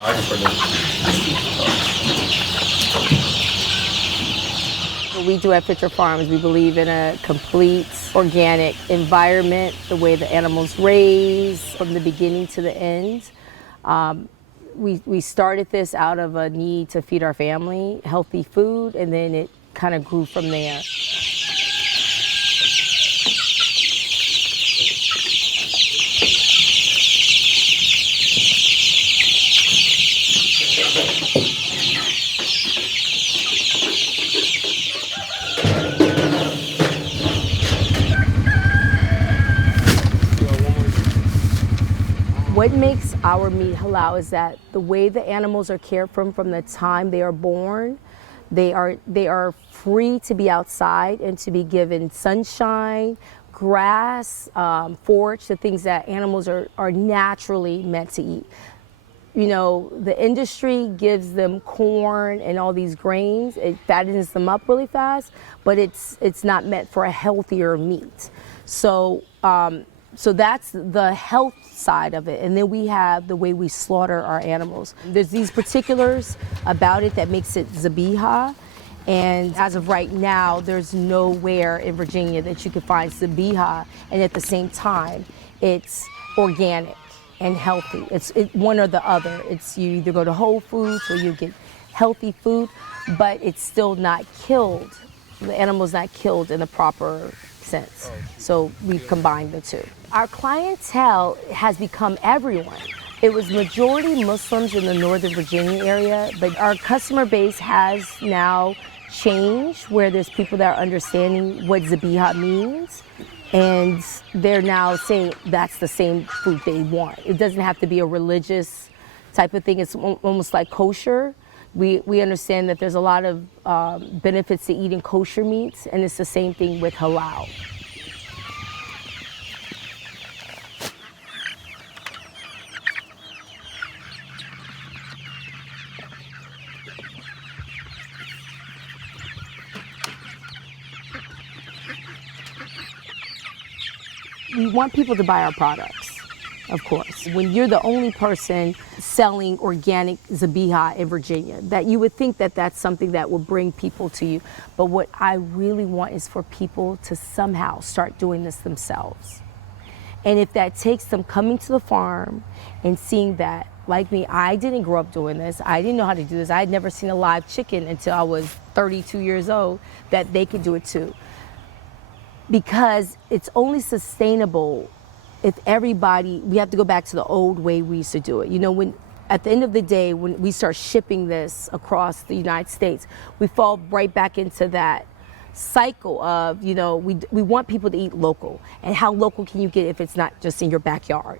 What we do at Fitrah Farms, we believe in a complete organic environment, the way the animals raise from the beginning to the end. We started this out of a need to feed our family healthy food, and then it kind of grew from there. What makes our meat halal is that the way the animals are cared from the time they are born, they are free to be outside and to be given sunshine, grass, forage, the things that animals are naturally meant to eat. You know, the industry gives them corn and all these grains. It fattens them up really fast, but it's not meant for a healthier meat. So that's the health side of it. And then we have the way we slaughter our animals. There's these particulars about it that makes it zabiha. And as of right now, there's nowhere in Virginia that you can find zabiha, and at the same time, it's organic and healthy. It's one or the other. It's you either go to Whole Foods or you get healthy food, but it's still not killed. The animal's not killed in the proper sense. So we've combined the two. Our clientele has become everyone. It was majority Muslims in the Northern Virginia area, but our customer base has now changed where there's people that are understanding what zabiha means, and they're now saying that's the same food they want. It doesn't have to be a religious type of thing. It's almost like kosher. We understand that there's a lot of benefits to eating kosher meats, and it's the same thing with halal. We want people to buy our products, of course. When you're the only person selling organic zabiha in Virginia, that you would think that that's something that will bring people to you. But what I really want is for people to somehow start doing this themselves. And if that takes them coming to the farm and seeing that, like me, I didn't grow up doing this. I didn't know how to do this. I had never seen a live chicken until I was 32 years old, that they could do it too. Because it's only sustainable if everybody, we have to go back to the old way we used to do it. You know, when at the end of the day, when we start shipping this across the United States, we fall right back into that cycle of, you know, we want people to eat local. And how local can you get if it's not just in your backyard?